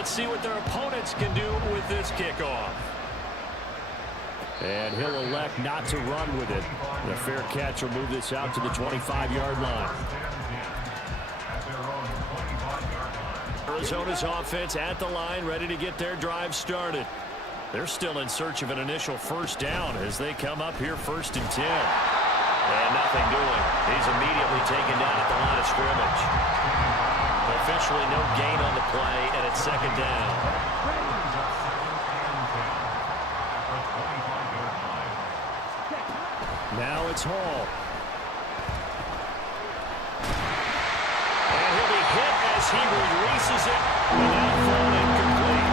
let's see what their opponents can do with this kickoff. And he'll elect not to run with it. The fair catch will move this out to the 25-yard line. Arizona's offense at the line, ready to get their drive started. They're still in search of an initial first down as they come up here 1st and 10. And nothing doing. He's immediately taken down at the line of scrimmage. Officially no gain on the play, and it's 2nd down. Now it's Hall. And he'll be hit as he releases it. And now thrown incomplete.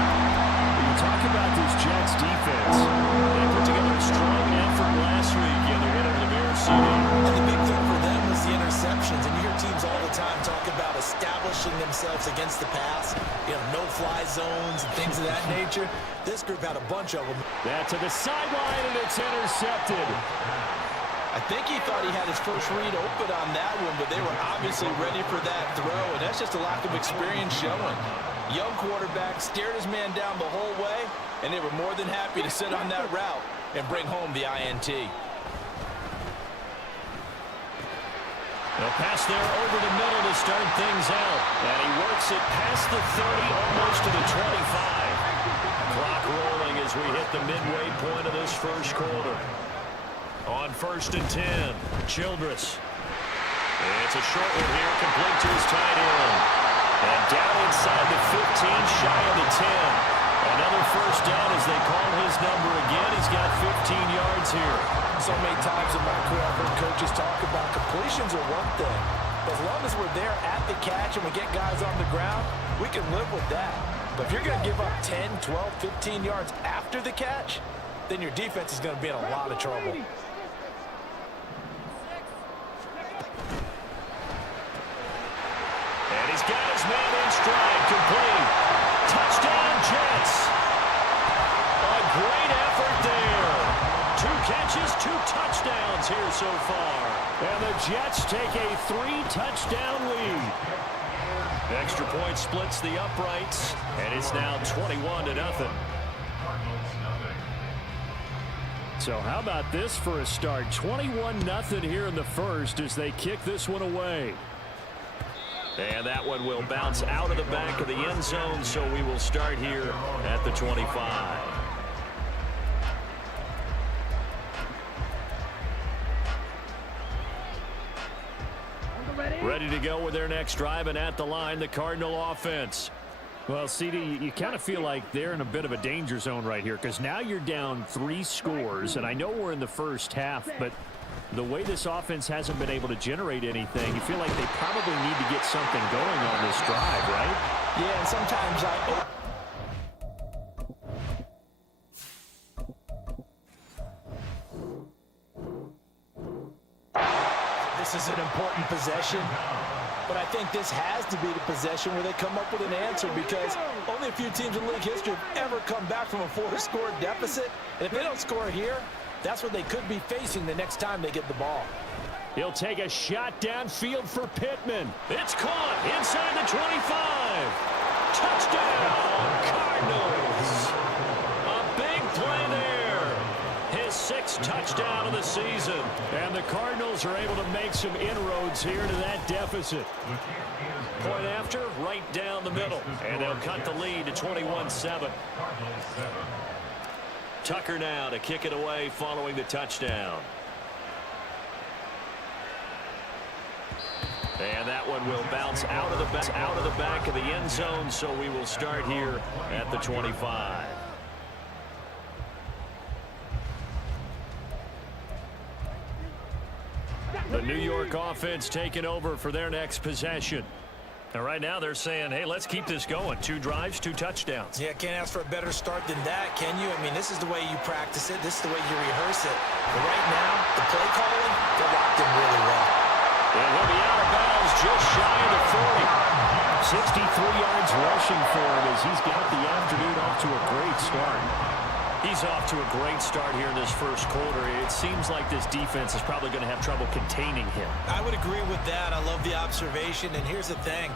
When you talk about this Jets defense, they put together a strong effort last week in the win over the Bears. And the big thing for them was the interceptions. And you hear teams all the time talk about establishing themselves against the pass, no-fly zones and things of that nature. This group had a bunch of them. That to the sideline, and it's intercepted. I think he thought he had his first read open on that one, but they were obviously ready for that throw, and that's just a lack of experience showing. Young quarterback stared his man down the whole way, and they were more than happy to sit on that route and bring home the INT. They'll pass there over the middle to start things out. And he works it past the 30, almost to the 25. Clock rolling as we hit the midway point of this first quarter. On 1st and 10, Childress. It's a short one here, complete to his tight end. And down inside the 15, shy of the 10. Another first down as they call his number again. He's got 15 yards here. So many times in my career I've heard coaches talk about completions are one thing. As long as we're there at the catch and we get guys on the ground, we can live with that. But if you're going to give up 10, 12, 15 yards after the catch, then your defense is going to be in a lot of trouble. And he's got his man in stride, complete. Touchdown, Jets. A great effort there. 2 catches, 2 touchdowns here so far. And the Jets take a 3-touchdown lead. Extra point splits the uprights, and it's now 21-0. So how about this for a start? 21-0 here in the first as they kick this one away. And that one will bounce out of the back of the end zone, so we will start here at the 25. Ready to go with their next drive, and at the line, the Cardinal offense. Well, CD, you kind of feel like they're in a bit of a danger zone right here because now you're down 3 scores, and I know we're in the first half, but the way this offense hasn't been able to generate anything, you feel like they probably need to get something going on this drive, right? Yeah, and sometimes this is an important possession, but I think this has to be the possession where they come up with an answer because only a few teams in league history have ever come back from a 4-score deficit. And if they don't score here, that's what they could be facing the next time they get the ball. He'll take a shot downfield for Pittman. It's caught inside the 25. Touchdown, Cardinals. A big play there. His 6th touchdown of the season. And the Cardinals are able to make some inroads here to that deficit. Point after, right down the middle. And they'll cut the lead to 21-7. Tucker now to kick it away following the touchdown. And that one will bounce out of the back of the end zone, so we will start here at the 25. The New York offense taking over for their next possession. And right now they're saying, hey, let's keep this going. 2 drives, 2 touchdowns. Yeah, can't ask for a better start than that, can you? I mean, this is the way you practice it. This is the way you rehearse it. But right now, the play calling, they're locked in really well. And he'll be out of bounds just shy of the 40. 63 yards rushing for him as he's got the afternoon off to a great start. He's off to a great start here in this first quarter. It seems like this defense is probably going to have trouble containing him. I would agree with that. I love the observation. And here's the thing.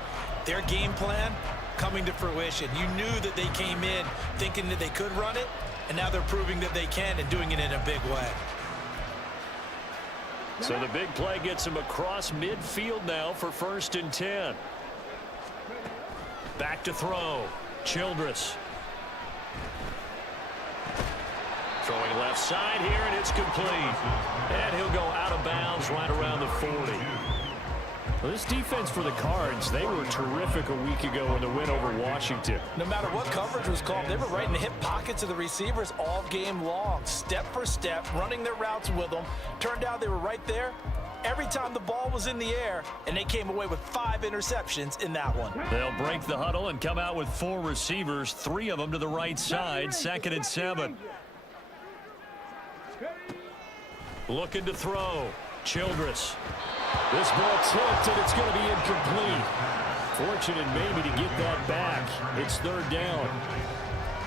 Their game plan coming to fruition. You knew that they came in thinking that they could run it, and now they're proving that they can and doing it in a big way. So the big play gets him across midfield now for 1st and 10. Back to throw. Childress. Throwing left side here, and it's complete. And he'll go out of bounds right around the 40. Well, this defense for the Cards, they were terrific a week ago in the win over Washington. No matter what coverage was called, they were right in the hip pockets of the receivers all game long, step for step, running their routes with them. Turned out they were right there every time the ball was in the air, and they came away with 5 interceptions in that one. They'll break the huddle and come out with 4 receivers, 3 of them to the right side, 2nd and 7. Looking to throw. Childress. This ball tipped, and it's going to be incomplete. Fortunate maybe to get that back. It's 3rd down.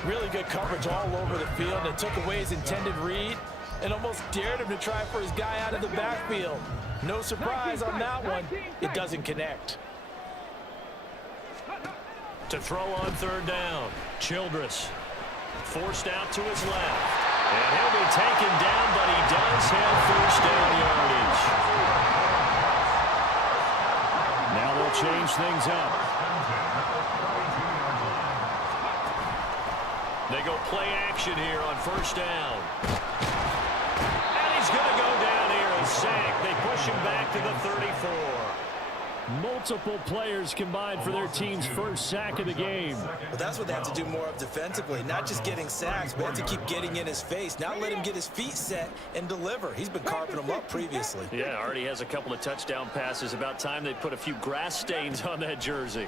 Really good coverage all over the field. It took away his intended read and almost dared him to try for his guy out of the backfield. No surprise on that one. It doesn't connect. To throw on 3rd down. Childress. Forced out to his left. And he'll be taken down, but he does have 1st down yardage. Now they'll change things up. They go play action here on 1st down. And he's going to go down here and sack. They push him back to the 34. Multiple players combined for their team's 1st sack of the game. Well, that's what they have to do more of defensively. Not just getting sacks, but have to keep getting in his face. Not let him get his feet set and deliver. He's been carving them up previously. Yeah, already has a couple of touchdown passes. About time they put a few grass stains on that jersey.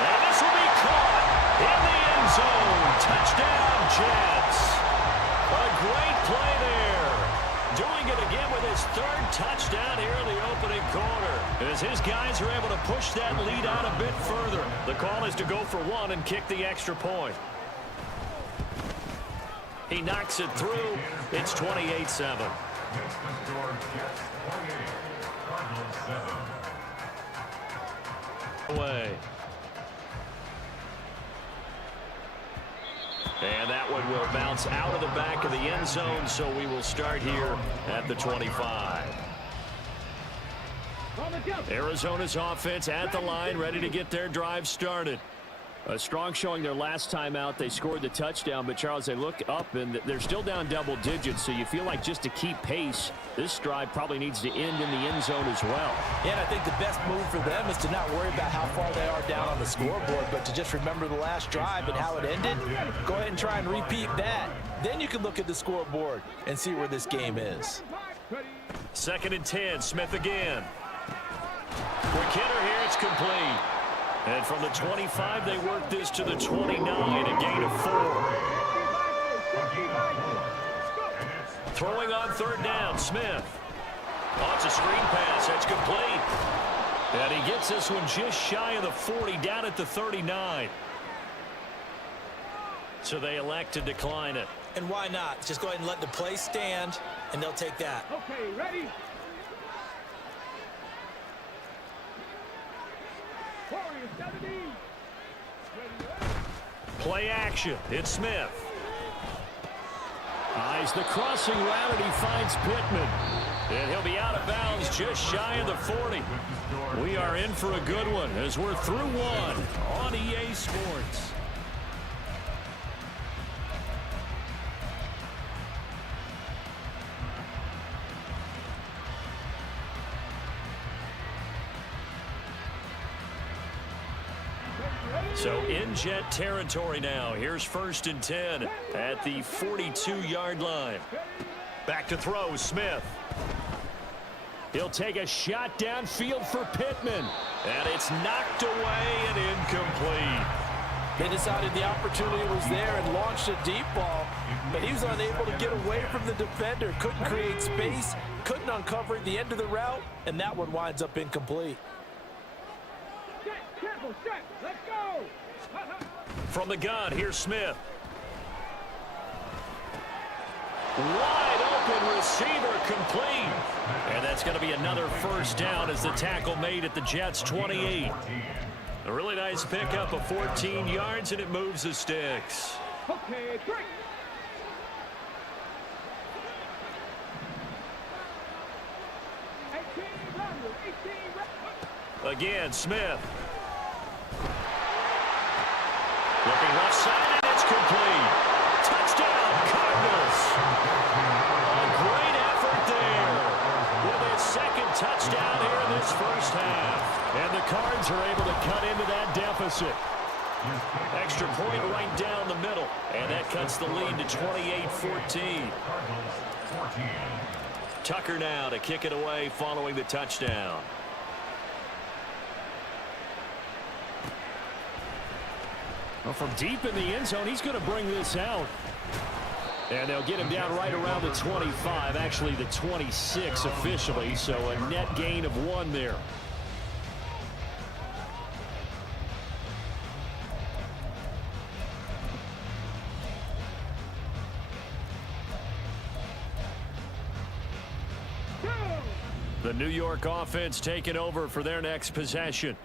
And this will be caught in the end zone. Touchdown, Jets. A great play there. Doing it again with his 3rd touchdown here in the opening quarter. As his guys are able to push that lead out a bit further. The call is to go for 1 and kick the extra point. He knocks it through. It's 28-7. Away. And that one will bounce out of the back of the end zone, so we will start here at the 25. Arizona's offense at the line, ready to get their drive started. A strong showing their last time out. They scored the touchdown, but Charles, they look up and they're still down double digits, so you feel like just to keep pace, this drive probably needs to end in the end zone as well. Yeah, and I think the best move for them is to not worry about how far they are down on the scoreboard, but to just remember the last drive and how it ended. Go ahead and try and repeat that. Then you can look at the scoreboard and see where this game is. 2nd and 10, Smith again. Quick hitter here, it's complete. And from the 25, they work this to the 29, a gain of 4. Throwing on 3rd down, Smith. Oh, it's a screen pass. That's complete. And he gets this one just shy of the 40, down at the 39. So they elect to decline it. And why not? Just go ahead and let the play stand, and they'll take that. Okay, ready? Play action. It's Smith. Eyes the crossing route, and he finds Pittman. And he'll be out of bounds just shy of the 40. We are in for a good one as we're through 1 on EA Sports. So in Jet territory now. Here's 1st and 10 at the 42-yard line. Back to throw, Smith. He'll take a shot downfield for Pittman. And it's knocked away and incomplete. They decided the opportunity was there and launched a deep ball, but he was unable to get away from the defender. Couldn't create space, couldn't uncover the end of the route, and that one winds up incomplete. Let's go. From the gun, here's Smith. Wide open receiver complete. And that's going to be another first down as the tackle made at the Jets 28. A really nice pickup of 14 yards, and it moves the sticks. Okay, great. Again, Smith. Looking left side, and it's complete. Touchdown, Cardinals. A great effort there with his second touchdown here in this first half. And the Cards are able to cut into that deficit. Extra point right down the middle, and that cuts the lead to 28-14. Tucker now to kick it away following the touchdown. Well, from deep in the end zone, he's going to bring this out. And they'll get him down right around the 25, actually the 26 officially, so a net gain of 1 there. The New York offense taking over for their next possession.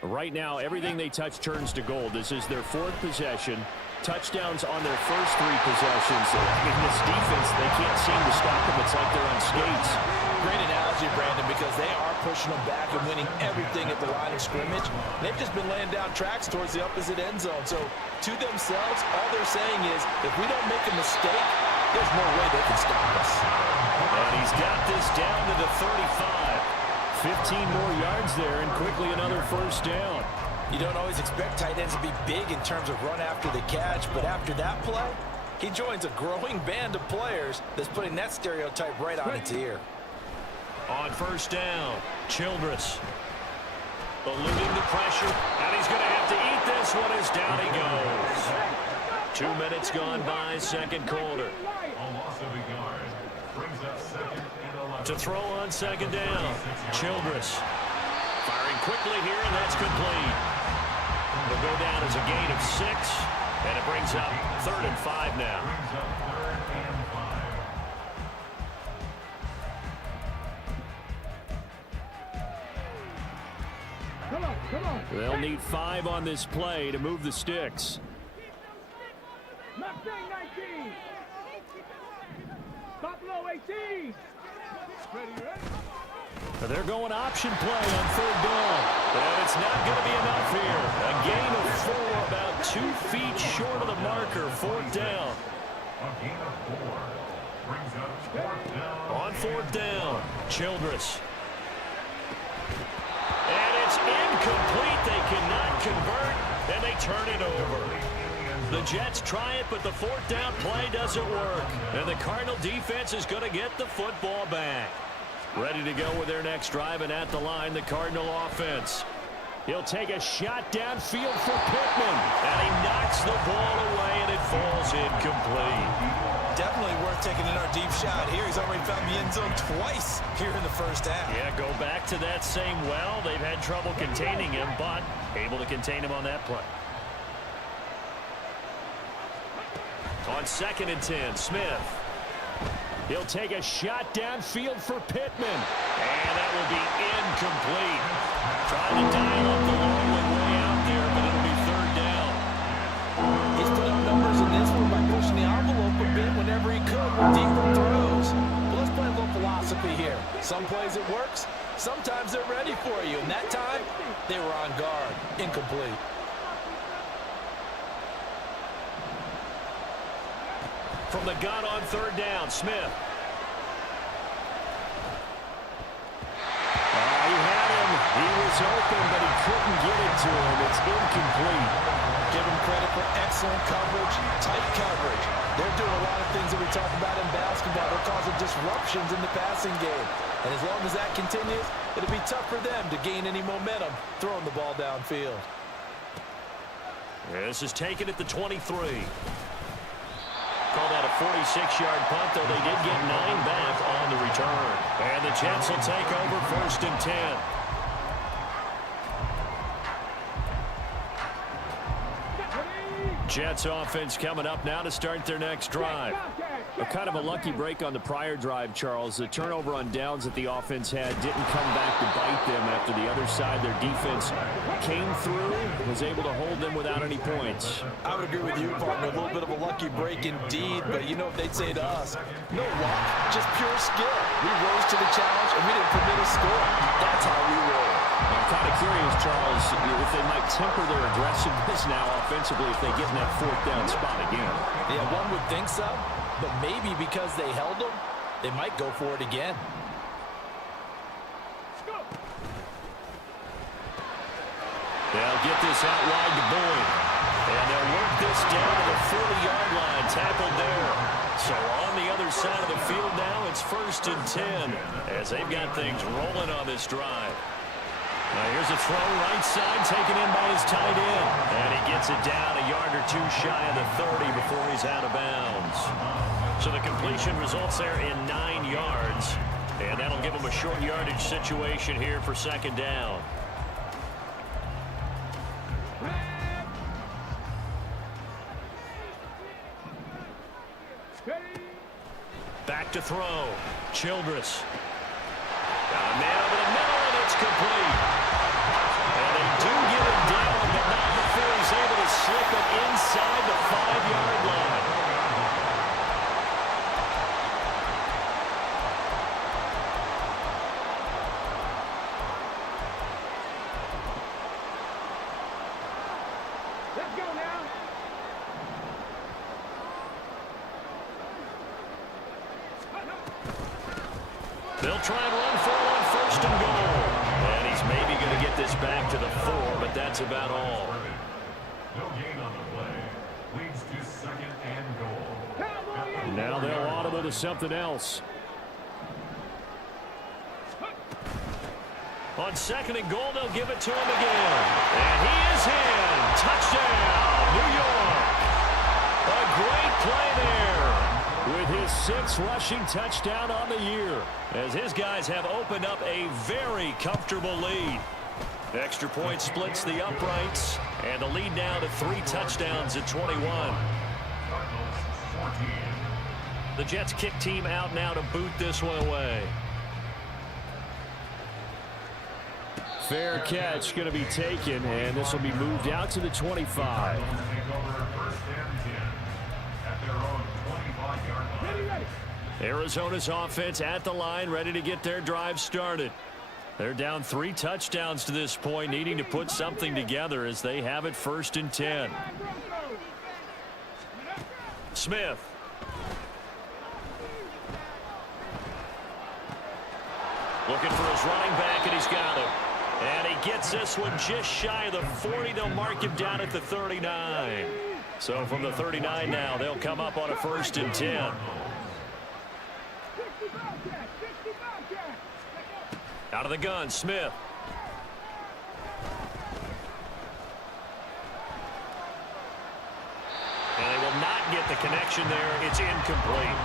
Right now, everything they touch turns to gold. This is their 4th possession. Touchdowns on their first 3 possessions. In this defense, they can't seem to stop them. It's like they're on skates. Great analogy, Brandon, because they are pushing them back and winning everything at the line of scrimmage. They've just been laying down tracks towards the opposite end zone. So, to themselves, all they're saying is, if we don't make a mistake, there's no way they can stop us. And he's got this down to the 35. 15 more yards there, and quickly another first down. You don't always expect tight ends to be big in terms of run after the catch, but after that play, he joins a growing band of players that's putting that stereotype right on its ear. On first down, Childress eluding the pressure, and he's going to have to eat this one as down he goes. 2 minutes gone by, second quarter. To throw on second down, Childress firing quickly here, and that's complete. It'll go down as a gain of 6, and it brings up 3rd and 5 now. Come on. They'll need 5 on this play to move the sticks. Mustang 19. Buffalo 18. They're going option play on 3rd down. And it's not going to be enough here. A gain of 4, about 2 feet short of the marker. 4th down. On 4th down, Childress. And it's incomplete. They cannot convert, and they turn it over. The Jets try it, but the 4th down play doesn't work. And the Cardinal defense is going to get the football back. Ready to go with their next drive, and at the line, the Cardinal offense. He'll take a shot downfield for Pittman. And he knocks the ball away, and it falls incomplete. Definitely worth taking another deep shot here. He's already found the end zone twice here in the first half. Yeah, go back to that same well. They've had trouble containing him, but able to contain him on that play. On 2nd and 10, Smith. He'll take a shot downfield for Pittman. And that will be incomplete. Trying to dial up the long one way out there, but it'll be 3rd down. He's put up numbers in this one by pushing the envelope a bit whenever he could with deeper throws. But let's play a little philosophy here. Some plays it works. Sometimes they're ready for you. And that time, they were on guard. Incomplete. From the gun on 3rd down, Smith. He had him. He was open, but he couldn't get it to him. It's incomplete. Give him credit for excellent coverage, tight coverage. They're doing a lot of things that we talk about in basketball. They're causing disruptions in the passing game. And as long as that continues, it'll be tough for them to gain any momentum throwing the ball downfield. This is taken at the 23. Call that a 46-yard punt, though they did get 9 back on the return. And the Jets will take over 1st and 10. Jets offense coming up now to start their next drive. A kind of a lucky break on the prior drive, Charles. The turnover on downs that the offense had didn't come back to bite them after the other side. Their defense came through, was able to hold them without any points. I would agree with you, partner. A little bit of a lucky break indeed, but you know what they'd say to us? No luck, just pure skill. We rose to the challenge, and we didn't permit a score. That's how we roll. I'm kind of curious, Charles, if they might temper their aggressiveness now offensively if they get in that fourth down spot again. Yeah, one would think so. But maybe because they held them, they might go for it again. They'll get this out wide to Boyd. And they'll work this down to the 40-yard line, tackled there. So on the other side of the field now, it's 1st and 10 as they've got things rolling on this drive. Now here's a throw right side taken in by his tight end. And he gets it down a yard or two shy of the 30 before he's out of bounds. So the completion results there in 9 yards. And that'll give him a short yardage situation here for 2nd down. Back to throw. Childress. Got a man over the middle, and it's complete. And they do get him down, but not before he's able to slip it inside the 5-yard line. Let's go now. They'll try and run for it on 1st and goal. And he's maybe going to get this back to the 4, but that's about all. No gain on the play. Leads to 2nd and goal. Now they'll audible to something else. On 2nd and goal, they'll give it to him again. And he is in. Touchdown, New York. A great play there with his 6th rushing touchdown on the year, as his guys have opened up a very comfortable lead. Extra point splits the uprights, and the lead now to 3 touchdowns at 21. The Jets kick team out now to boot this one away. Fair catch going to be taken, and this will be moved out to the 25. Arizona's offense at the line, ready to get their drive started. They're down 3 touchdowns to this point, needing to put something together as they have it 1st and 10. Smith. Looking for his running back, and he's got it. And he gets this one just shy of the 40. They'll mark him down at the 39. So from the 39 now, they'll come up on a 1st and 10. Out of the gun, Smith. And they will not get the connection there. It's incomplete.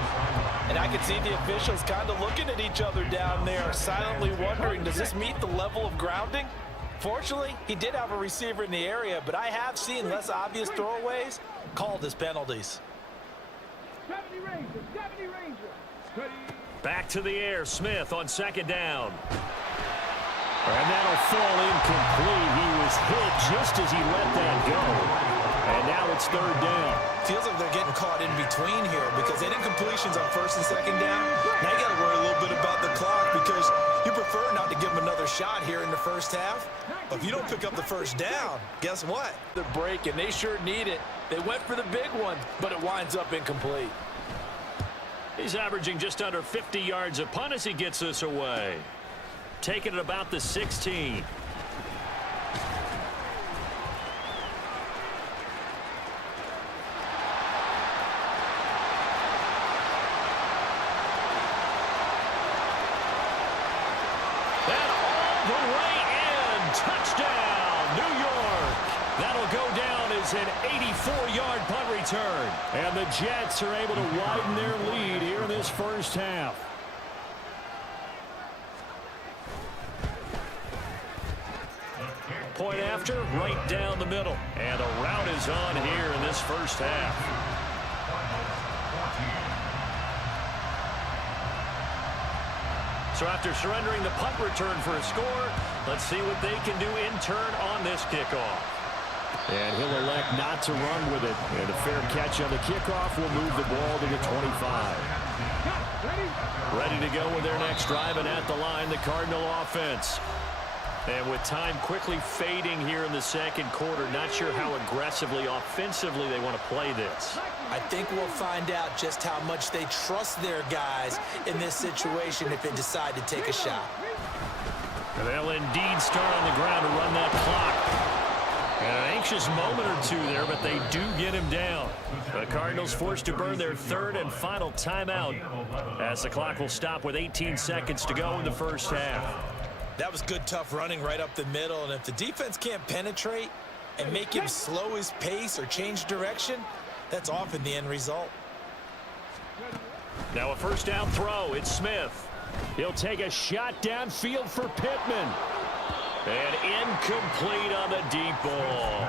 And I can see the officials kind of looking at each other down there, silently wondering, does this meet the level of grounding? Fortunately, he did have a receiver in the area, but I have seen less obvious throwaways called as penalties. 70 Rangers, 70 Rangers. Back to the air, Smith on 2nd down. And that'll fall incomplete. He was hit just as he let that go. And now it's 3rd down. Feels like they're getting caught in between here because they did completions on 1st and 2nd down. Now you got to worry a little bit about the clock because you prefer not to give them another shot here in the 1st half. But if you don't pick up the 1st down, guess what? The break, and they sure need it. They went for the big one, but it winds up incomplete. He's averaging just under 50 yards a punt as he gets this away. Taking it about the 16. And all the way in. Touchdown, New York. That'll go down as an 84-yard punt return. And the Jets are able to widen their lead here in this 1st half. Point after, right down the middle. And the route is on here in this 1st half. So after surrendering the punt return for a score, let's see what they can do in turn on this kickoff. And he'll elect not to run with it. And a fair catch on the kickoff will move the ball to the 25. Ready to go with their next drive, and at the line, the Cardinal offense. And with time quickly fading here in the second quarter, not sure how aggressively, offensively they want to play this. I think we'll find out just how much they trust their guys in this situation if they decide to take a shot. And they'll indeed start on the ground to run that clock. And an anxious moment or two there, but they do get him down. The Cardinals forced to burn their third and final timeout as the clock will stop with 18 seconds to go in the first half. That was good, tough running right up the middle, and if the defense can't penetrate and make him slow his pace or change direction, that's often the end result. Now a first down throw. It's Smith. He'll take a shot downfield for Pittman. And incomplete on the deep ball.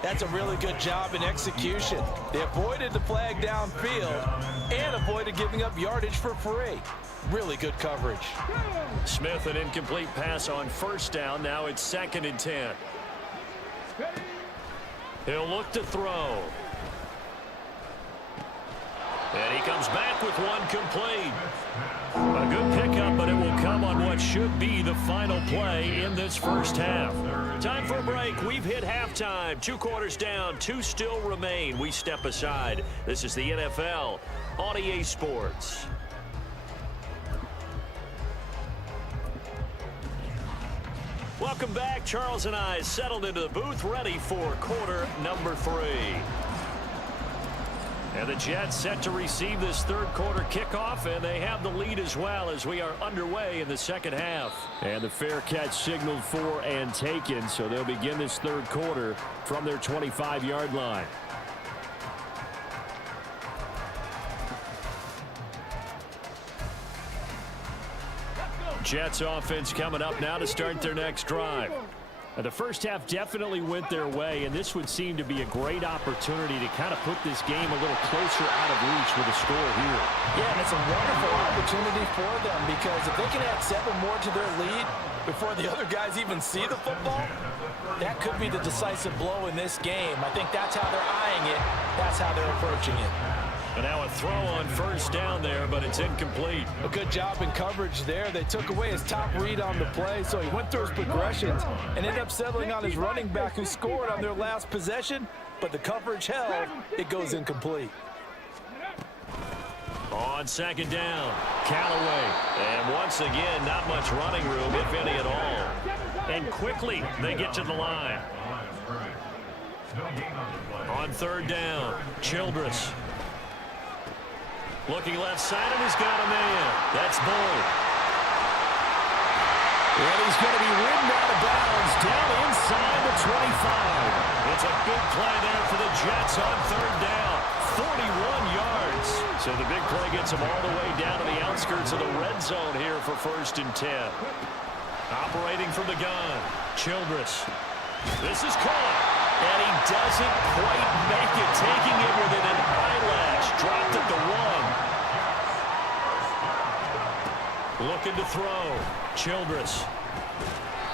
That's a really good job in execution. They avoided the flag downfield and avoided giving up yardage for free. Really good coverage. Smith, an incomplete pass on first down. Now it's 2nd and 10. He'll look to throw. And he comes back with one complete. A good pickup, but it will come on what should be the final play in this first half. Time for a break. We've hit halftime. 2 quarters down. 2 still remain. We step aside. This is the NFL on EA Sports. Welcome back. Charles and I settled into the booth, ready for quarter number 3. And the Jets set to receive this third quarter kickoff, and they have the lead as well as we are underway in the second half. And the fair catch signaled for and taken, so they'll begin this third quarter from their 25-yard line. Jets offense coming up now to start their next drive. The first half definitely went their way, and this would seem to be a great opportunity to kind of put this game a little closer out of reach with a score here. Yeah, and it's a wonderful opportunity for them because if they can add 7 more to their lead before the other guys even see the football, that could be the decisive blow in this game. I think that's how they're eyeing it. That's how they're approaching it. And now a throw on first down there, but it's incomplete. A good job in coverage there. They took away his top read on the play, so he went through his progressions and ended up settling on his running back who scored on their last possession, but the coverage held. It goes incomplete. On second down, Callaway. And once again, not much running room, if any at all. And quickly, they get to the line. On third down, Childress. Looking left side, and he's got a man. That's Boyd. And he's going to be ridden out of bounds down inside the 25. It's a big play there for the Jets on third down. 41 yards. So the big play gets him all the way down to the outskirts of the red zone here for 1st and 10. Operating from the gun, Childress. This is caught. And he doesn't quite make it, taking it within an eyelash. Dropped at the 1. Looking to throw. Childress.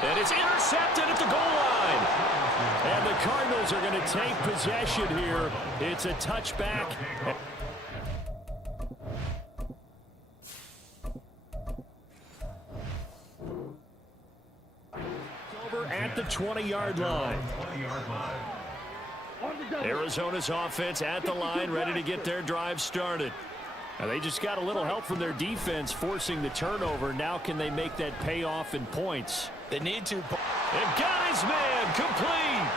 And it's intercepted at the goal line. And the Cardinals are going to take possession here. It's a touchback. Over at the 20-yard line. Arizona's offense at the line, ready to get their drive started. Now they just got a little help from their defense forcing the turnover. Now can they make that pay off in points? They need to. And got his man complete.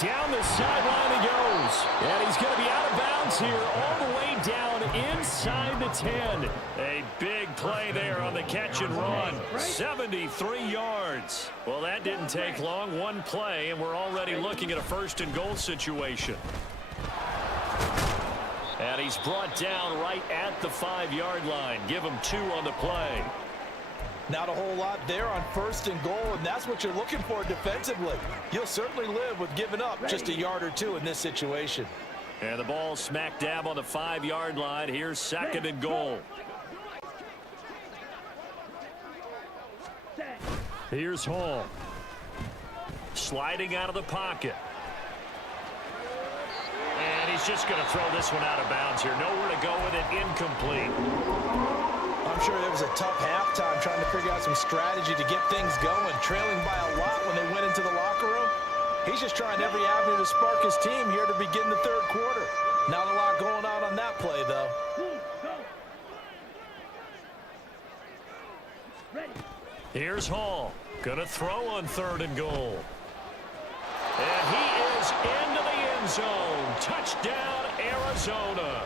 Down the sideline he goes. And he's going to be out of bounds here all the way down inside the 10. A big play there on the catch and run. 73 yards. Well, that didn't take long. One play, and we're already looking at a 1st and goal situation. And he's brought down right at the 5-yard line. Give him 2 on the play. Not a whole lot there on 1st and goal, and that's what you're looking for defensively. You'll certainly live with giving up just a yard or 2 in this situation. And the ball smack dab on the 5-yard line. Here's 2nd and goal. Here's Hall. Sliding out of the pocket. And he's just going to throw this one out of bounds here. Nowhere to go with it. Incomplete. I'm sure there was a tough halftime trying to figure out some strategy to get things going, trailing by a lot when they went into the locker room. He's just trying every avenue to spark his team here to begin the third quarter. Not a lot going on that play, though. Here's Hall. Gonna throw on 3rd and goal. And he is into the end zone. Touchdown, Arizona.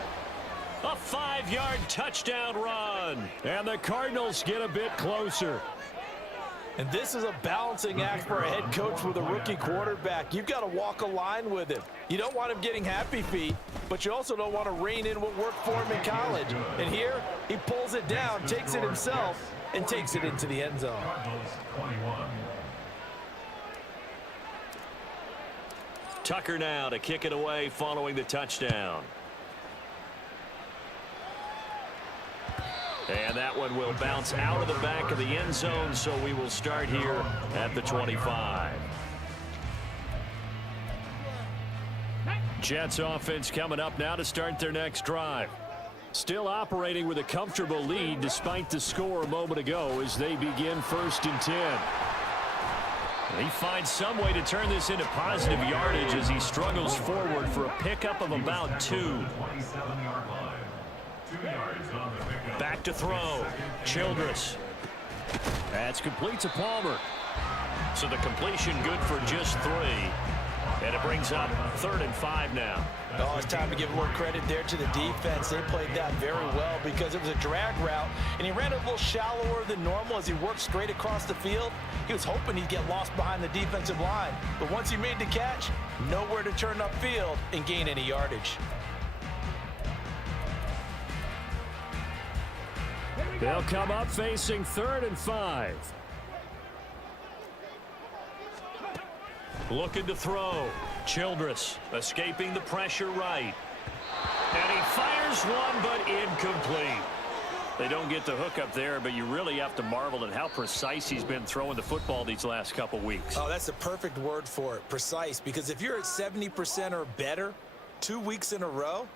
A 5-yard touchdown run. And the Cardinals get a bit closer. And this is a balancing act for a head coach with a rookie quarterback. You've got to walk a line with him. You don't want him getting happy feet, but you also don't want to rein in what worked for him in college. And here, he pulls it down, takes it himself, and takes it into the end zone. Tucker now to kick it away following the touchdown. And that one will bounce out of the back of the end zone, so we will start here at the 25. Jets offense coming up now to start their next drive. Still operating with a comfortable lead despite the score a moment ago as they begin 1st and 10. He finds some way to turn this into positive yardage as he struggles forward for a pickup of about 2. Back to throw. Childress. That's complete to Palmer. So the completion good for just 3. And it brings up 3rd and 5 now. Oh, it's time to give a little credit there to the defense. They played that very well because it was a drag route, and he ran a little shallower than normal as he worked straight across the field. He was hoping he'd get lost behind the defensive line. But once he made the catch, nowhere to turn upfield and gain any yardage. They'll come up facing 3rd and 5. Looking to throw. Childress escaping the pressure right. And he fires one, but incomplete. They don't get the hook up there, but you really have to marvel at how precise he's been throwing the football these last couple weeks. Oh, that's the perfect word for it, precise, because if you're at 70% or better 2 weeks in a row,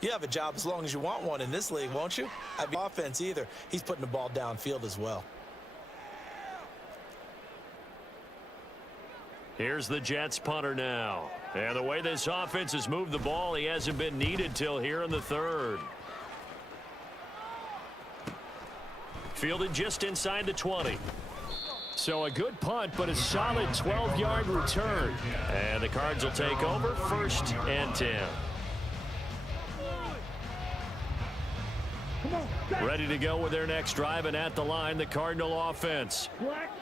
you have a job as long as you want one in this league, won't you? I mean, offense either. He's putting the ball downfield as well. Here's the Jets punter now. And the way this offense has moved the ball, he hasn't been needed till here in the 3rd. Fielded just inside the 20. So a good punt, but a solid 12-yard return. And the Cards will take over 1st and 10. Ready to go with their next drive, and at the line, the Cardinal offense.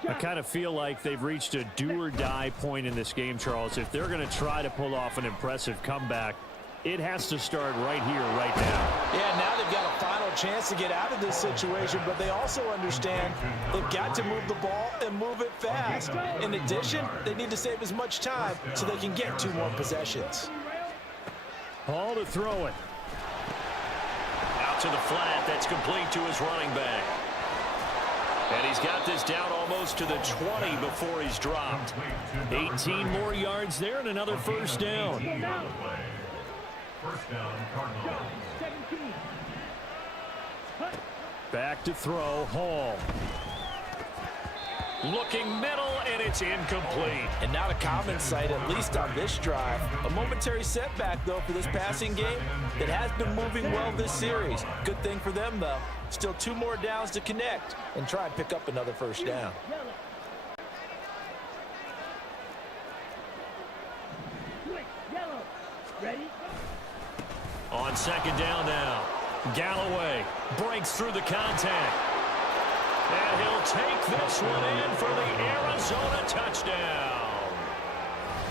I kind of feel like they've reached a do-or-die point in this game, Charles. If they're going to try to pull off an impressive comeback, it has to start right here, right now. Yeah, now they've got a final chance to get out of this situation, but they also understand they've got to move the ball and move it fast. In addition, they need to save as much time so they can get 2 more possessions. Hall to throw it. To the flat, that's complete to his running back. And he's got this down almost to the 20 before he's dropped. 18 more yards there and another 1st down. Back to throw, Hall. Looking middle, and it's incomplete. And not a common sight, at least on this drive. A momentary setback, though, for this passing game that has been moving well this series. Good thing for them, though. Still 2 more downs to connect and try and pick up another 1st down. On 2nd down now. Galloway breaks through the contact. And he'll take this one in for the Arizona touchdown.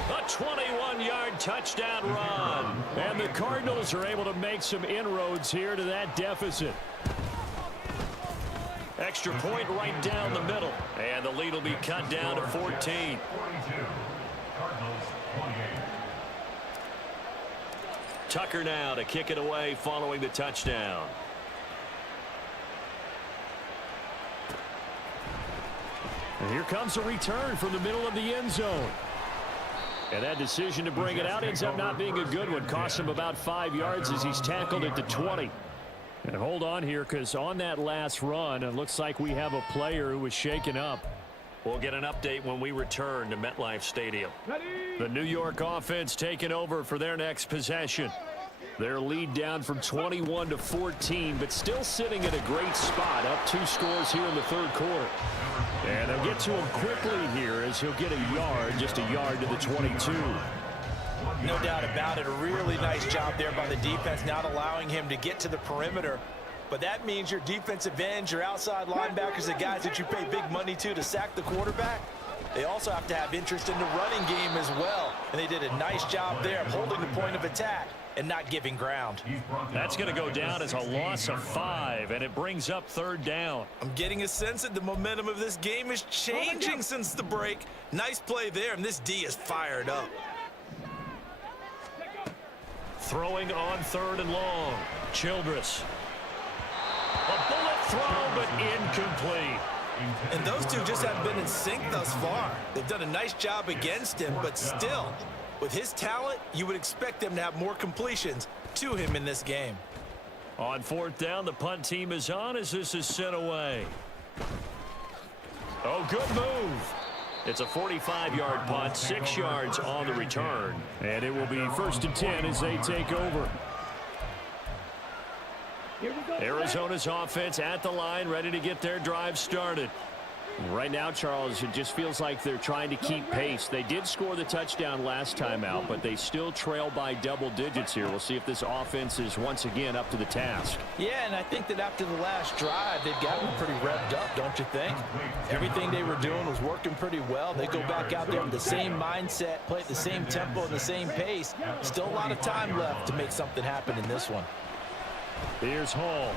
A 21-yard touchdown run. And the Cardinals are able to make some inroads here to that deficit. Extra point right down the middle. And the lead will be cut down to 14. Tucker now to kick it away following the touchdown. And here comes a return from the middle of the end zone. And that decision to bring it out ends up not being a good one. Costs him about 5 yards as he's tackled at the 20. And hold on here, because on that last run, it looks like we have a player who was shaken up. We'll get an update when we return to MetLife Stadium. The New York offense taking over for their next possession. Their lead down from 21 to 14, but still sitting at a great spot, up 2 scores here in the third quarter. And they'll get to him quickly here as he'll get a yard, just a yard to the 22. No doubt about it. A really nice job there by the defense, not allowing him to get to the perimeter. But that means your defensive ends, your outside linebackers, the guys that you pay big money to sack the quarterback, they also have to have interest in the running game as well. And they did a nice job there of holding the point of attack and not giving ground. That's going to go down as a loss of 5, and it brings up third down. I'm getting a sense that the momentum of this game is changing since the break. Nice play there, and this D is fired up. Throwing on 3rd and long. Childress. A bullet throw, but incomplete. And those two just haven't been in sync thus far. They've done a nice job against him, but still, with his talent, you would expect them to have more completions to him in this game. On 4th down, the punt team is on as this is sent away. Oh, good move. It's a 45-yard punt, 6 yards on the return. And it will be 1st and 10 as they take over. Arizona's offense at the line, ready to get their drive started. Right now, Charles, it just feels like they're trying to keep pace. They did score the touchdown last time out, but they still trail by double digits here. We'll see if this offense is once again up to the task. Yeah, and I think that after the last drive, they've gotten pretty revved up, don't you think? Everything they were doing was working pretty well. They go back out there with the same mindset, play at the same tempo and the same pace. Still a lot of time left to make something happen in this one. Here's Hall.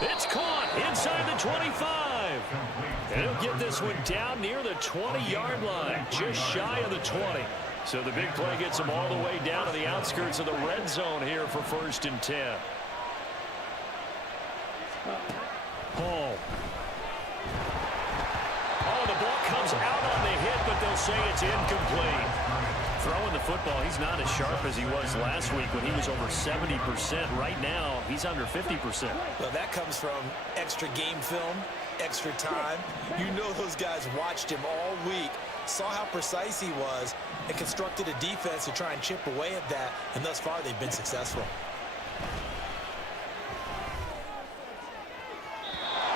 It's caught inside the 25. And he'll get this one down near the 20-yard line, just shy of the 20. So the big play gets him all the way down to the outskirts of the red zone here for 1st and 10. Hall. Oh, the ball comes out on the hit, but they'll say it's incomplete. Throwing the football, he's not as sharp as he was last week when he was over 70%. Right now, he's under 50%. Well, that comes from extra game film, extra time. You know those guys watched him all week, saw how precise he was, and constructed a defense to try and chip away at that, and thus far they've been successful.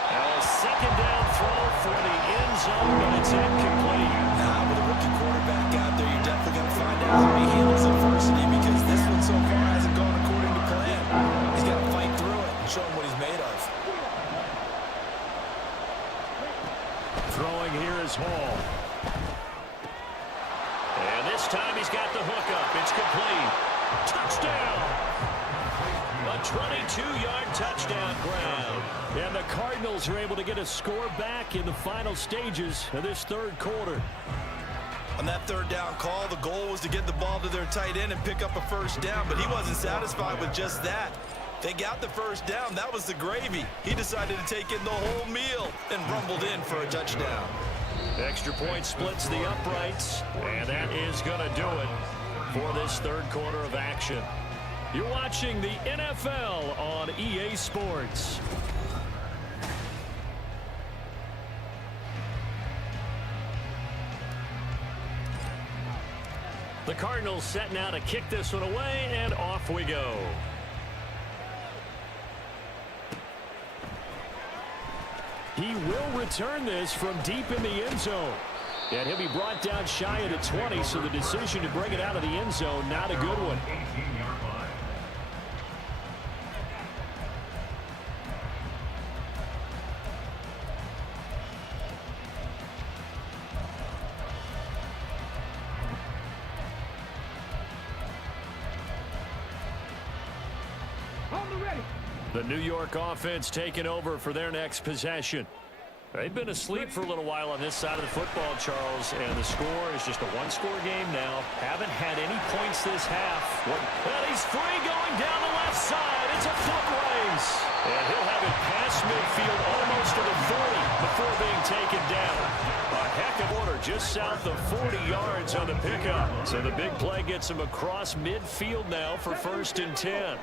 Now a 2nd down throw for the end zone, but it's incomplete. With a rookie quarterback out there, you're definitely going to find out how he handles adversity, because this one so far hasn't gone according to plan. He's got to fight through it and show him what he's made of. Throwing here is Hall. And this time he's got the hook up. It's complete. Touchdown! A 22-yard touchdown grab. And the Cardinals are able to get a score back in the final stages of this third quarter. On that 3rd down call, the goal was to get the ball to their tight end and pick up a 1st down, but he wasn't satisfied with just that. They got the 1st down. That was the gravy. He decided to take in the whole meal and rumbled in for a touchdown. Extra point splits the uprights, and that is going to do it for this third quarter of action. You're watching the NFL on EA Sports. The Cardinals set now to kick this one away, and off we go. He will return this from deep in the end zone. And he'll be brought down shy of the 20, so the decision to bring it out of the end zone, not a good one. 18-yard line. The New York offense taking over for their next possession. They've been asleep for a little while on this side of the football, Charles, and the score is just a one-score game now. Haven't had any points this half. And he's free going down the left side. It's a foot race. And he'll have it past midfield almost to the 40. before being taken down. A heck of order just south of 40 yards on the pickup. So the big play gets him across midfield now for 1st and 10.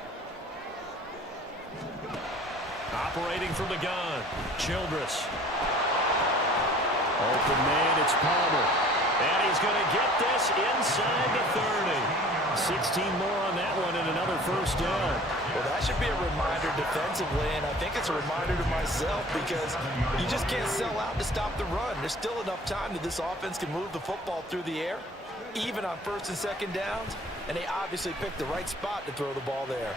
Operating from the gun, Childress. Open man, it's Palmer. And he's going to get this inside the 30. 16 more on that one and another 1st down. Well, that should be a reminder defensively, and I think it's a reminder to myself because you just can't sell out to stop the run. There's still enough time that this offense can move the football through the air, even on 1st and 2nd downs, and they obviously picked the right spot to throw the ball there.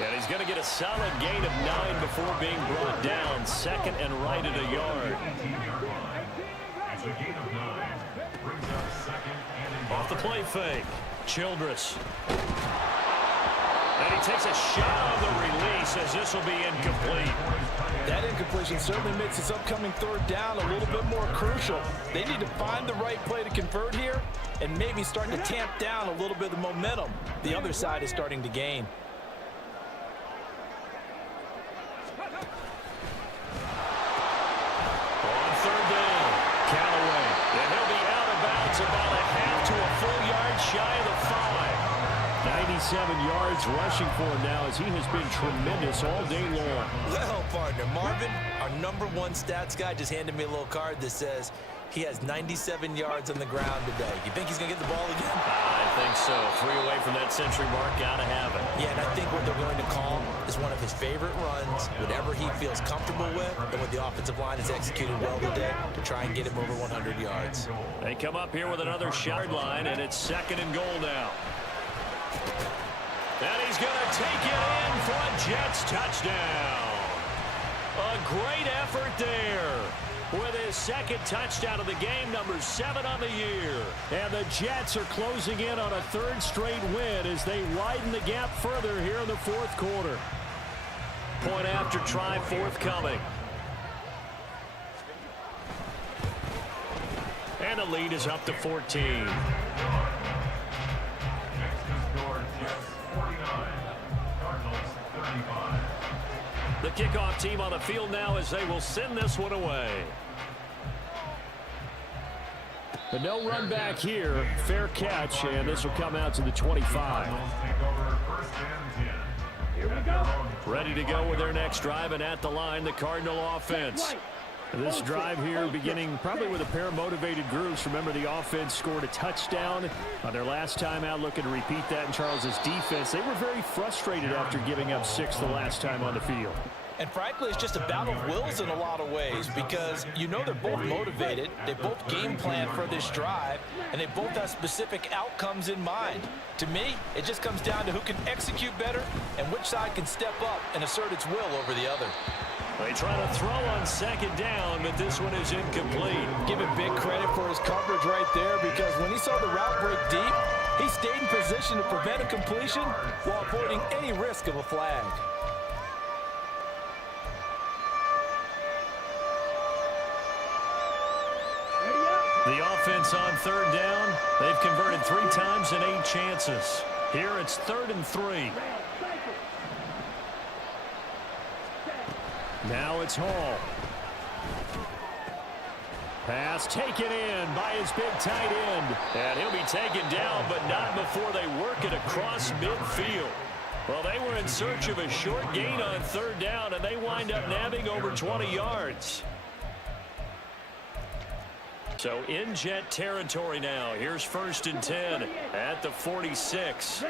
And he's going to get a solid gain of 9 before being brought down. 2nd and right at a yard. It's a gain of 9. Brings up 2nd and Off the play fake. Childress. And he takes a shot on the release as this will be incomplete. That incompletion certainly makes this upcoming 3rd down a little bit more crucial. They need to find the right play to convert here and maybe start to tamp down a little bit of the momentum the other side is starting to gain. About a half to a full yard shy of the 5. 97 yards rushing for him now as he has been tremendous all day long. Well, partner, Marvin, our #1 stats guy just handed me a little card that says he has 97 yards on the ground today. You think he's going to get the ball again? I think so. 3 away from that century mark. Got to have it. Yeah, and I think what they're going to call is one of his favorite runs, whatever he feels comfortable with, and what the offensive line has executed well today to try and get him over 100 yards. They come up here with another shot line, and it's 2nd and goal now. And he's going to take it in for a Jets touchdown. A great effort there. With his 2nd touchdown of the game, number 7 on the year. And the Jets are closing in on a 3rd straight win as they widen the gap further here in the 4th quarter. Point after try forthcoming. And the lead is up to 14. Next to score, Jets 49. Cardinals 35. The kickoff team on the field now as they will send this one away. But no run back here. Fair catch, and this will come out to the 25. Cardinals take over 1st and 10. Here we go. Ready to go with their next drive, and at the line, the Cardinal offense. This drive here beginning probably with a pair of motivated groups. Remember, the offense scored a touchdown on their last time out, looking to repeat that in Charles's defense. They were very frustrated after giving up 6 the last time on the field. And frankly, it's just a battle of wills in a lot of ways because you know they're both motivated, they both game plan for this drive, and they both have specific outcomes in mind. To me, it just comes down to who can execute better and which side can step up and assert its will over the other. They try to throw on 2nd down, but this one is incomplete. Give him big credit for his coverage right there because when he saw the route break deep, he stayed in position to prevent a completion while avoiding any risk of a flag. The offense on 3rd down, they've converted 3 times in 8 chances. Here it's 3rd and 3. Now it's Hall. Pass taken in by his big tight end. And he'll be taken down, but not before they work it across midfield. Well, they were in search of a short gain on 3rd down, and they wind up nabbing over 20 yards. So in Jet territory now. Here's 1st and 10 at the 46.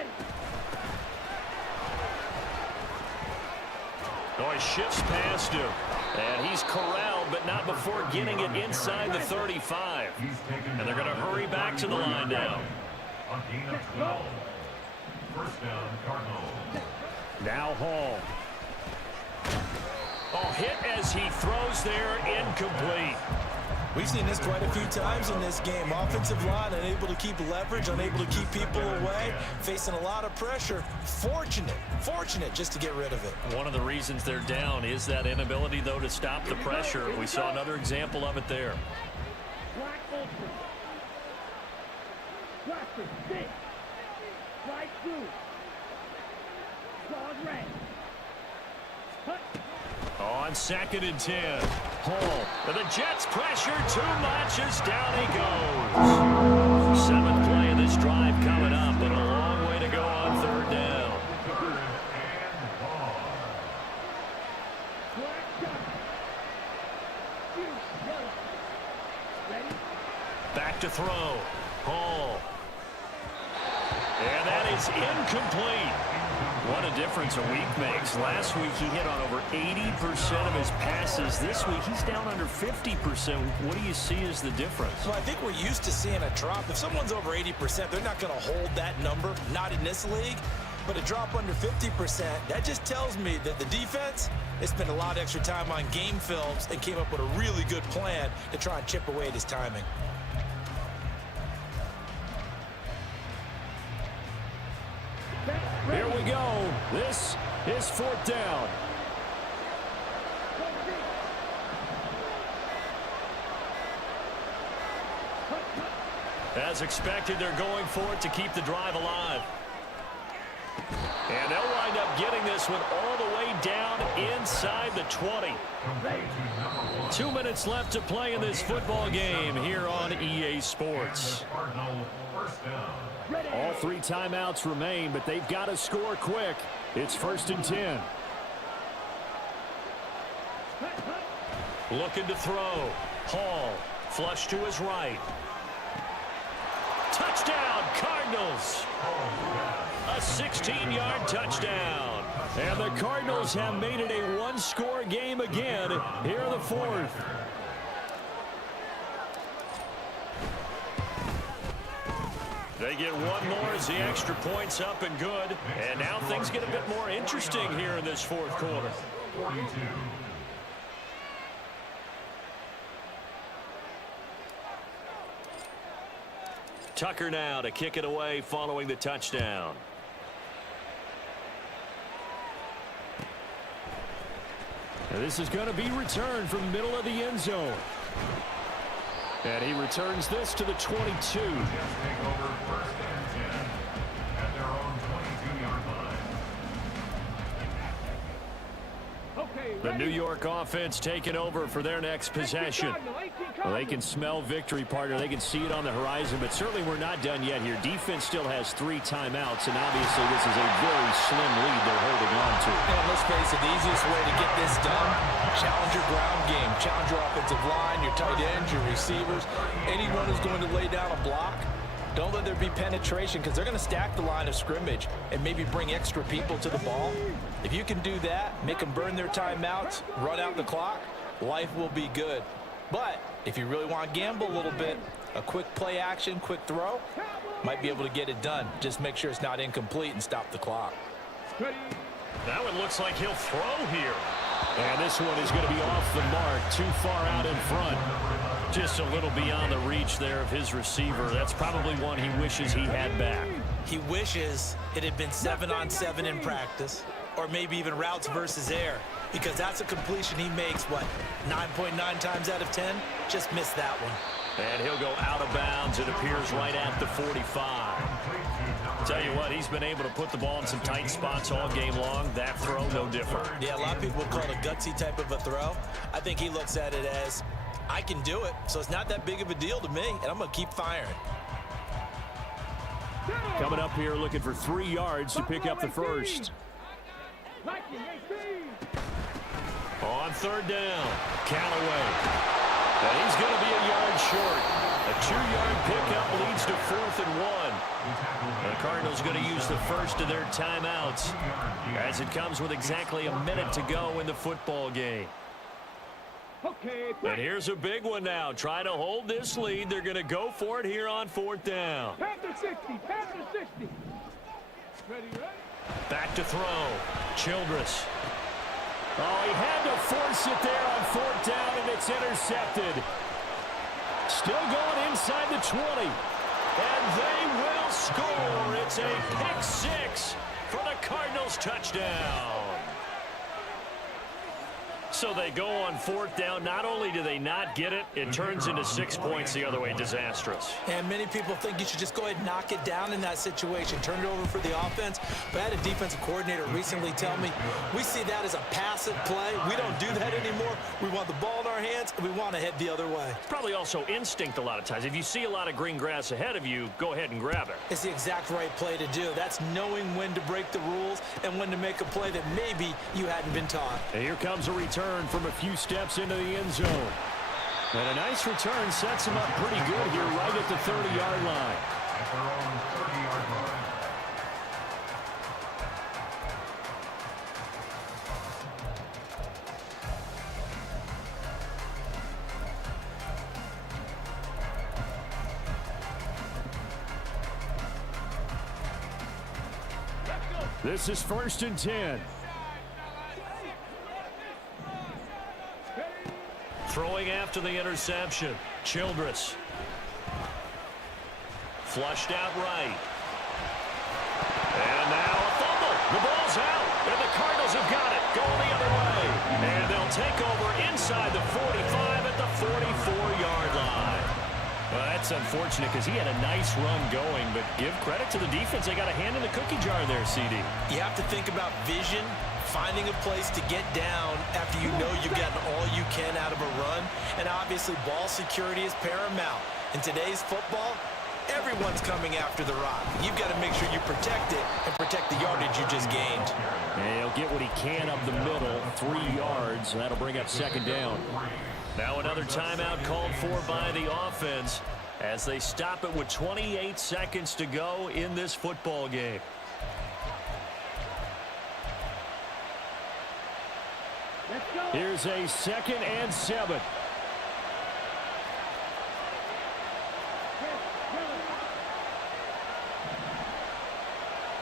Oh, he shifts past him. And he's corralled, but not before getting it inside the 35. And they're going to hurry back to the line now. A gain of 12. 1st down, Cardinals. Now Hall. Oh, hit as he throws there, incomplete. We've seen this quite a few times in this game. Offensive line unable to keep leverage, unable to keep people away, facing a lot of pressure. Fortunate just to get rid of it. One of the reasons they're down is that inability, though, to stop the pressure. We saw another example of it there. Black ultra. Blaster, stick. Right through. Claws red. Hut. Oh, On 2nd and 10. Hall. And the Jets pressure too much as down he goes. 7th play of this drive coming up, but a long way to go on 3rd down. Back to throw. Hall. And that is incomplete. What a difference a week makes. Last week he hit on over 80% of his passes. This week he's down under 50%. What do you see as the difference? Well, I think we're used to seeing a drop. If someone's over 80%, they're not going to hold that number, not in this league. But a drop under 50%, that just tells me that the defense has spent a lot of extra time on game films and came up with a really good plan to try and chip away at his timing. Here we go. This is 4th down. As expected, they're going for it to keep the drive alive. And they'll wind up getting this one all the way down inside the 20. 2 minutes left to play in this football game here on EA Sports. All 3 timeouts remain, but they've got to score quick. It's 1st and 10. Looking to throw. Hall. Flush to his right. Touchdown, Cardinals. A 16-yard touchdown. And the Cardinals have made it a one-score game again here in the 4th. They get one more as the extra point's up and good. And now things get a bit more interesting here in this 4th quarter. 42. Tucker now to kick it away following the touchdown. And this is going to be returned from the middle of the end zone. And he returns this to the 22. Jets take over 1st and 10 at their own 22-yard line. The New York offense taking over for their next possession. Well, they can smell victory, partner. They can see it on the horizon, but certainly we're not done yet here. Defense still has 3 timeouts, and obviously this is a very slim lead they're holding on to. And let's face it, the easiest way to get this done, challenge your ground game. Challenge your offensive line, your tight ends, your receivers. Anyone who's going to lay down a block, don't let there be penetration because they're going to stack the line of scrimmage and maybe bring extra people to the ball. If you can do that, make them burn their timeouts, run out the clock, life will be good. But if you really want to gamble a little bit, a quick play action, quick throw, might be able to get it done. Just make sure it's not incomplete and stop the clock. Now it looks like he'll throw here. And this one is going to be off the mark, too far out in front. Just a little beyond the reach there of his receiver. That's probably one he wishes he had back. He wishes it had been 7-on-7 in practice, or maybe even routes versus air, because that's a completion he makes, 9.9 times out of 10? Just missed that one. And he'll go out of bounds. It appears right at the 45. Tell you what, he's been able to put the ball in some tight spots all game long. That throw, no different. Yeah, a lot of people would call it a gutsy type of a throw. I think he looks at it as, I can do it, so it's not that big of a deal to me, and I'm going to keep firing. Coming up here looking for 3 yards to pick up the first. On 3rd down, Callaway. And he's going to be a yard short. A 2-yard pickup leads to 4th and 1. The Cardinals going to use the first of their timeouts as it comes with exactly a minute to go in the football game. And here's a big one now. Trying to hold this lead. They're going to go for it here on 4th down. Panther 60, Panther 60. Ready? Back to throw. Childress. Oh, he had to force it there on 4th down, and it's intercepted. Still going inside the 20. And they will score. It's a pick 6 for the Cardinals touchdown. So they go on fourth down. Not only do they not get it, it turns into 6 points the other way. Disastrous. And many people think you should just go ahead and knock it down in that situation. Turn it over for the offense. But I had a defensive coordinator recently tell me, we see that as a passive play. We don't do that anymore. We want the ball in our hands, and we want to head the other way. It's probably also instinct a lot of times. If you see a lot of green grass ahead of you, go ahead and grab it. It's the exact right play to do. That's knowing when to break the rules and when to make a play that maybe you hadn't been taught. And here comes a return from a few steps into the end zone. And a nice return sets him up pretty good here right at the 30-yard line. At their own 30-yard line. This is 1st and 10. Throwing after the interception. Childress. Flushed out right. And now a fumble. The ball's out. And the Cardinals have got it. Going the other way. And they'll take over inside the 45 at the 44-yard line. Well, that's unfortunate because he had a nice run going, but give credit to the defense. They got a hand in the cookie jar there, CD. You have to think about vision, finding a place to get down after you know you've gotten all you can out of a run. And obviously, ball security is paramount. In today's football, everyone's coming after the rock. You've got to make sure you protect it and protect the yardage you just gained. And he'll get what he can up the middle, 3 yards. And that'll bring up 2nd down. Now another timeout called for by the offense as they stop it with 28 seconds to go in this football game. Let's go. Here's a 2nd and 7.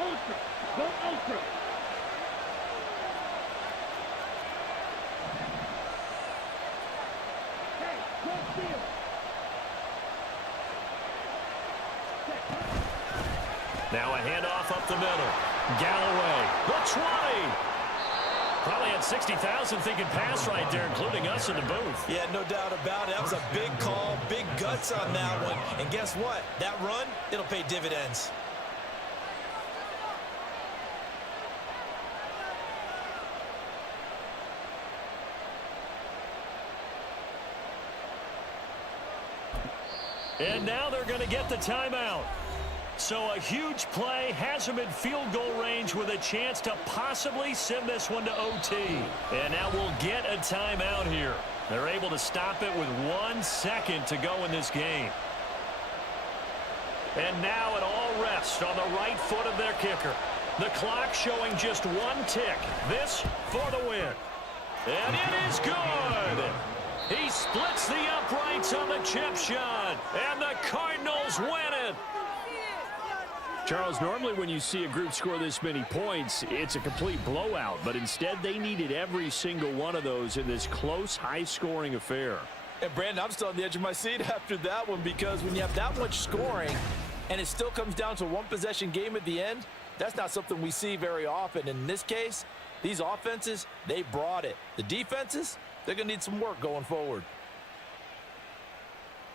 Ultra. Go ultra. Hey, go field. Now a handoff up the middle. Galloway, the 20. Probably had 60,000 thinking pass right there, including us in the booth. Yeah, no doubt about it. That was a big call, big guts on that one. And guess what? That run, it'll pay dividends. And now they're going to get the timeout. So a huge play has them in field goal range with a chance to possibly send this one to OT. And now we'll get a timeout here. They're able to stop it with 1 second to go in this game. And now it all rests on the right foot of their kicker. The clock showing just 1 tick. This for the win. And it is good. He splits the uprights on the chip shot. And the Cardinals win it. Charles, normally when you see a group score this many points, it's a complete blowout. But instead, they needed every single one of those in this close, high-scoring affair. And, Brandon, I'm still on the edge of my seat after that one because when you have that much scoring and it still comes down to a one-possession game at the end, that's not something we see very often. In this case, these offenses, they brought it. The defenses, they're going to need some work going forward.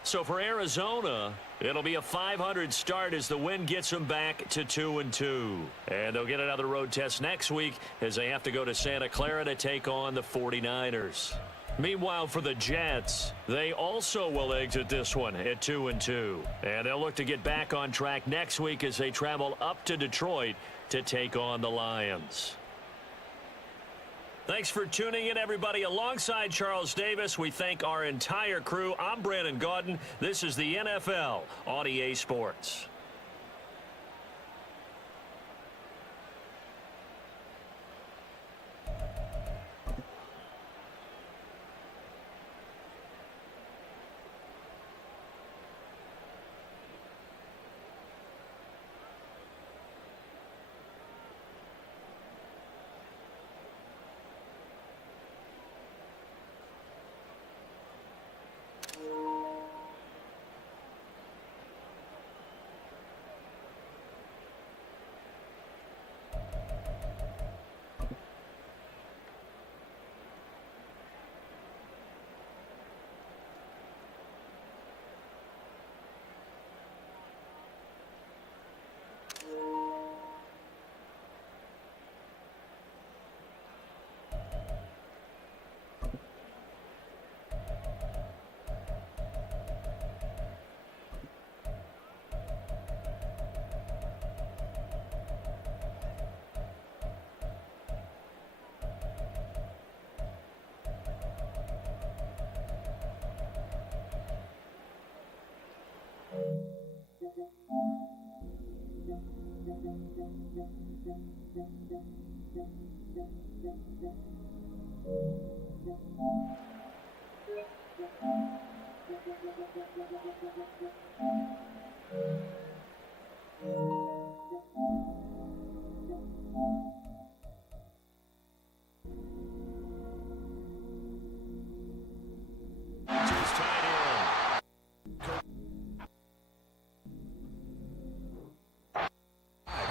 So for Arizona, it'll be a .500 start as the win gets them back to 2-2. And they'll get another road test next week as they have to go to Santa Clara to take on the 49ers. Meanwhile, for the Jets, they also will exit this one at 2-2. And they'll look to get back on track next week as they travel up to Detroit to take on the Lions. Thanks for tuning in, everybody. Alongside Charles Davis, we thank our entire crew. I'm Brandon Gaudin. This is the NFL on EA Sports. Just tied in.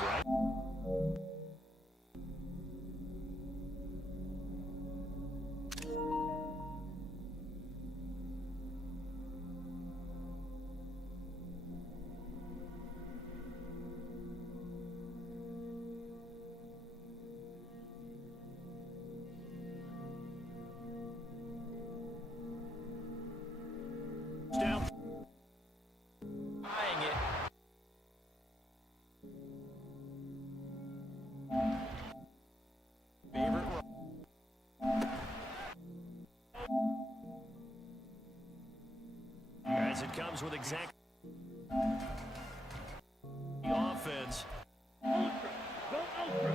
Right. Down. Eyeing it. Favorite run. As it comes with exact the offense. Ultra. Go ultra.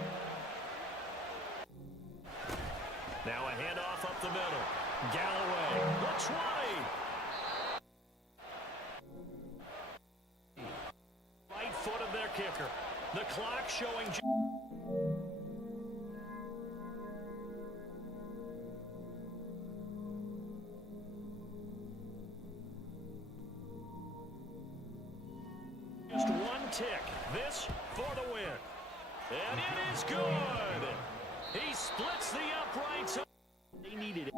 Now a handoff up the middle. Galloway, the 20. Right foot of their kicker. The clock showing. Just one tick. This for the win. And it is good. He splits the uprights. They needed it.